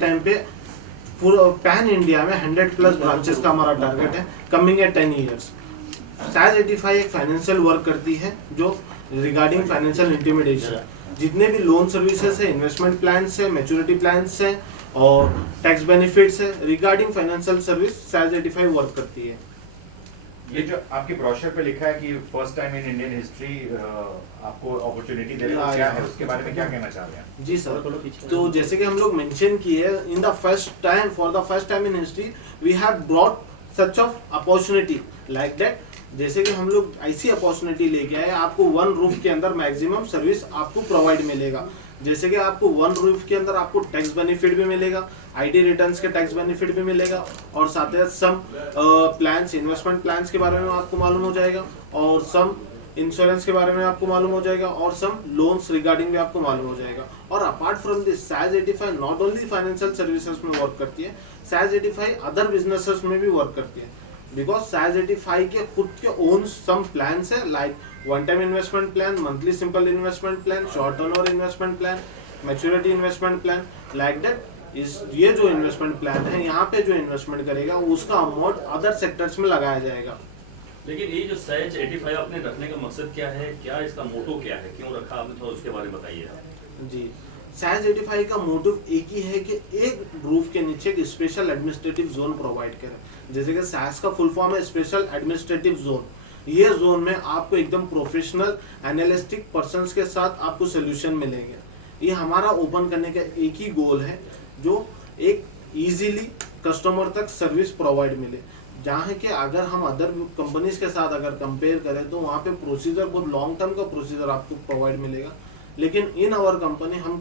Time पे पूरा pan India में 100+ ब्रांचेस का हमारा टारगेट है कमिंग एट 10 ईयर्स। SAES 85 एक फाइनेंशियल वर्क करती है जो रिगार्डिंग फाइनेंशियल इंटीमिडेशन, जितने भी लोन सर्विसेज है, इन्वेस्टमेंट प्लान्स है, मैच्योरिटी प्लान्स है और टैक्स बेनिफिट्स है, regarding financial service SAES 85 work करती है। ये जो आपके ब्रोशर पे लिखा है कि first time in Indian history आपको अपॉर्चुनिटी दे रहे हैं, क्या है उसके बारे में क्या कहना चाह रहे हैं? जी सर, तो जैसे कि हम लोग मेंशन किए in the first time in history we have brought such of opportunity like that. जैसे कि हम लोग ऐसी अपॉर्चुनिटी लेके आए, आपको वन रूफ के अंदर मैक्सिमम सर्विस आपको प्रोवाइड मिलेगा। जैसे कि आपको वन रूफ के अंदर आपको टैक्स बेनिफिट भी मिलेगा, आईटी रिटर्न्स के टैक्स बेनिफिट भी मिलेगा और साथ ही सम प्लान्स, इन्वेस्टमेंट प्लान्स के बारे में आपको मालूम हो जाएगा और सम इंश्योरेंस के बारे में आपको मालूम हो जाएगा और सम लोन्स रिगार्डिंग भी आपको मालूम हो जाएगा। और apart from this SAES 85 not only financial services में वर्क करती है, SAES 85 अदर बिजनेसेस में भी वर्क करती है। बिकॉज SAES 85 के खुद के ओन सम प्लान्स है like one time investment plan, monthly simple investment plan, short term investment plan, maturity investment plan like that. ये जो इन्वेस्टमेंट प्लान है, यहाँ पे जो इन्वेस्टमेंट करेगा उसका अमाउंट अदर सेक्टर्स में लगाया जाएगा। लेकिन ये जो SAES 85 आपने रखने का मकसद क्या है, क्या इसका मोटो क्या है, क्यों रखा आपने, थोड़ा उसके बारे में बताइए। जी, SAES 85 का मोटिव एक ही है कि एक रूफ के नीचे एक स्पेशल एडमिनिस्ट्रेटिव जोन प्रोवाइड करें। जैसे कि SAES का फुल फॉर्म है स्पेशल एडमिनिस्ट्रेटिव जोन। ये जोन में आपको एकदम प्रोफेशनल एनालिस्टिक पर्संस के साथ आपको सोल्यूशन मिलेंगे। ये हमारा ओपन करने का एक ही गोल है, जो एक इजीली कस्टमर तक सर्विस प्रोवाइड मिले। जहाँ है कि अगर हम अदर कंपनीज के साथ अगर कंपेयर करें तो वहाँ पे प्रोसीजर बहुत लॉन्ग टर्म का प्रोसीजर आपको प्रोवाइड मिलेगा, लेकिन इन आवर कंपनी हम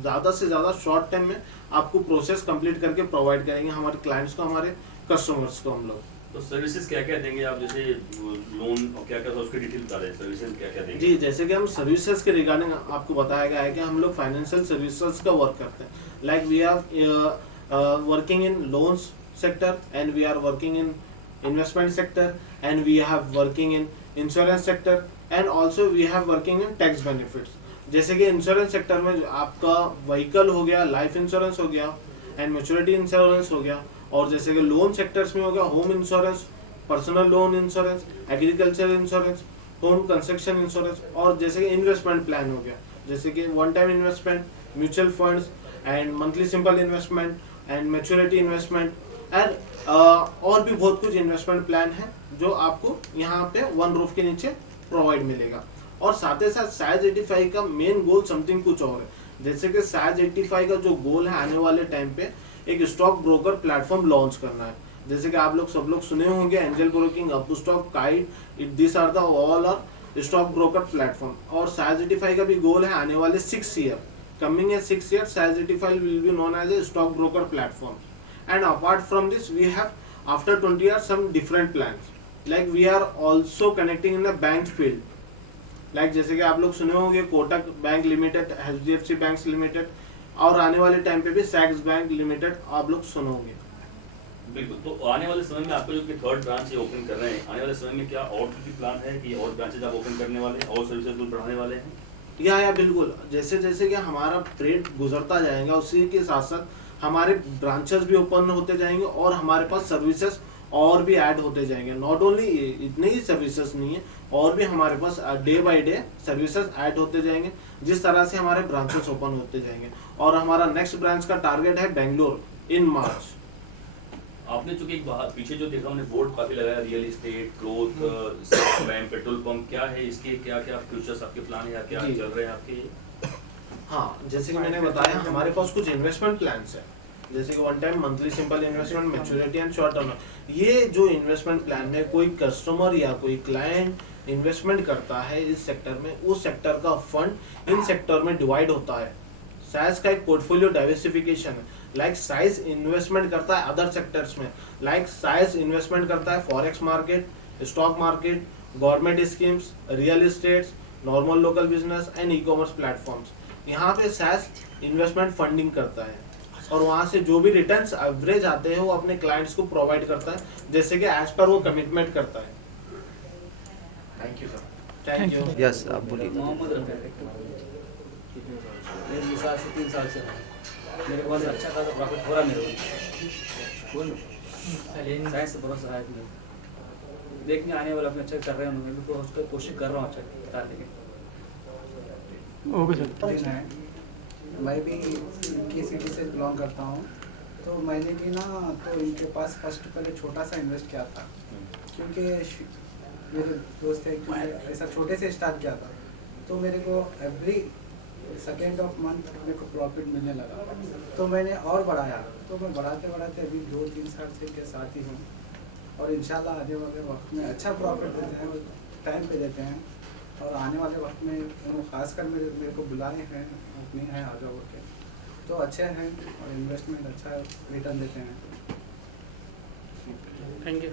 ज़्यादा से ज़्यादा शॉर्ट टाइम में आपको प्रोसेस कंप्लीट करके प्रोवाइड करेंगे हमारे क्लाइंट्स को, हमारे कस्टमर्स को हम लोग। तो सर्विसेज क्या क्या देंगे आप, जैसे लोन और क्या क्या, उसकी डिटेल बता दें, सर्विसेज क्या क्या देंगे? जी, जैसे कि हम सर्विसेज के रिगार्डिंग आपको बताया गया है कि हम लोग फाइनेंशियल सर्विसेज का वर्क करते हैं। Like we are working in loans sector and we are working in investment sector and we have working in insurance sector and also we have working in tax benefits. जैसे कि insurance sector में आपका vehicle हो गया, life insurance हो गया and maturity insurance हो गया, और जैसे कि लोन सेक्टर्स में हो गया home insurance, personal loan insurance, agriculture insurance, home construction insurance, और जैसे कि इन्वेस्टमेंट प्लान हो गया, जैसे कि one time investment, mutual funds and monthly simple investment and maturity investment and और भी बहुत कुछ इन्वेस्टमेंट प्लान है जो आपको यहाँ पे वन रूफ के नीचे प्रोवाइड मिलेगा। और साथ ही साथ SAES 85 का मेन गोल समथिंग कुछ और है। जैसे कि SAES 85 का जो गोल है आने वाले टाइम पे एक स्टॉक ब्रोकर प्लेटफॉर्म लॉन्च करना है। जैसे कि आप लोग सब लोग सुने होंगे Angel Broking, Upstox, Kite, this are the all are stock broker platform. और SAES 85 का भी गोल है आने वाले 6 ईयर, कमिंग है 6 year, SAES 85 will be known as a stock broker platform. And apart from this we have after 20 years some different plans, like we are also connecting in the bank field, like जैसे कि आप लोग सुने होंगे Kotak bank limited, HDFC bank limited, और आने वाले time पे भी सैक्स बैंक लिमिटेड आप लोग सुनोगे। बिल्कुल। तो आने वाले समय में आपको जो कि थर्ड ब्रांच ओपन कर रहे हैं, आने वाले समय में क्या और भी प्लान है कि और ब्रांचेज आप ओपन करने वाले हैं और सर्विसेज को बढ़ाने वाले हैं? या बिल्कुल, जैसे जैसे कि हमारा ट्रेड गुजरता जाएगा उसी के साथ साथ हमारे ब्रांचेस भी ओपन होते जाएंगे और हमारे पास सर्विसेज और भी ऐड होते जाएंगे। नॉट ओनली इतने ही सर्विसेज नहीं है, और भी हमारे पास day by day services add होते जाएंगे जिस तरह से हमारे ब्रांचेस ओपन होते जाएंगे। और हमारा नेक्स्ट ब्रांच का टारगेट है बेंगलोर इन मार्च। आपने चूंकि पीछे जो देखा हमने बोर्ड काफी लगाया, real estate, growth, petrol pump, क्या है इसके, क्या क्या फ्यूचर्स आपके प्लान है या क्या चल रहे हैं आपके? हाँ, जैसे कि मैंने बताया हमारे पास कुछ इन्वेस्टमेंट प्लान्स है, जैसे कि one time monthly simple investment, maturity and short term. ये जो इन्वेस्टमेंट प्लान में कोई कस्टमर या कोई क्लाइंट इन्वेस्टमेंट करता है इस सेक्टर में, उस सेक्टर का फंड इन सेक्टर में डिवाइड होता है। SAES का एक पोर्टफोलियो डाइवर्सिफिकेशन है। लाइक SAES इन्वेस्टमेंट करता है अदर सेक्टर्स में, लाइक SAES इन्वेस्टमेंट करता है forex market, stock market, government schemes, real estates, normal local business and e commerce platforms. यहाँ पे SAES इन्वेस्टमेंट फंडिंग करता है और वहाँ से जो भी रिटर्न्स एवरेज आते हैं वो अपने क्लाइंट्स को प्रोवाइड करता है, जैसे कि एज पर वो कमिटमेंट करता है। Thank you sir. Thank you. Yes, आप बोलिए। मोहम्मद रफी 2 साल से 3 साल से मेरे को अच्छा खासा प्रॉफिट हो रहा है मेरे को। साइंस से भरोसा है मुझे। देखने आने वाले अपने अच्छा कर रहे हैं, मैं भी उसको कोशिश कर रहा हूँ अच्छा बताने की। Okay sir. है, मैं भी इनकी सिटी से बिलोंग करता हूँ। तो मैंने भी ना तो इनके पास फर्स्ट पहले छोटा सा इन्वेस्ट किया था, क्योंकि मेरे दोस्त है कि ऐसा छोटे से स्टार्ट किया था। तो मेरे को एवरी सेकेंड ऑफ मंथ मेरे को प्रॉफिट मिलने लगा, तो मैंने और बढ़ाया। तो मैं बढ़ाते बढ़ाते अभी 2-3 साल से के साथ ही हूँ, और इंशाल्लाह आने वाले वक्त में अच्छा प्रॉफिट देते हैं, टाइम पे देते हैं। और आने वाले वक्त में खासकर मेरे को बुलाए हैं, अपनी हैं आ जाओ के, तो अच्छे हैं और इन्वेस्टमेंट अच्छा रिटर्न देते हैं। Thank you.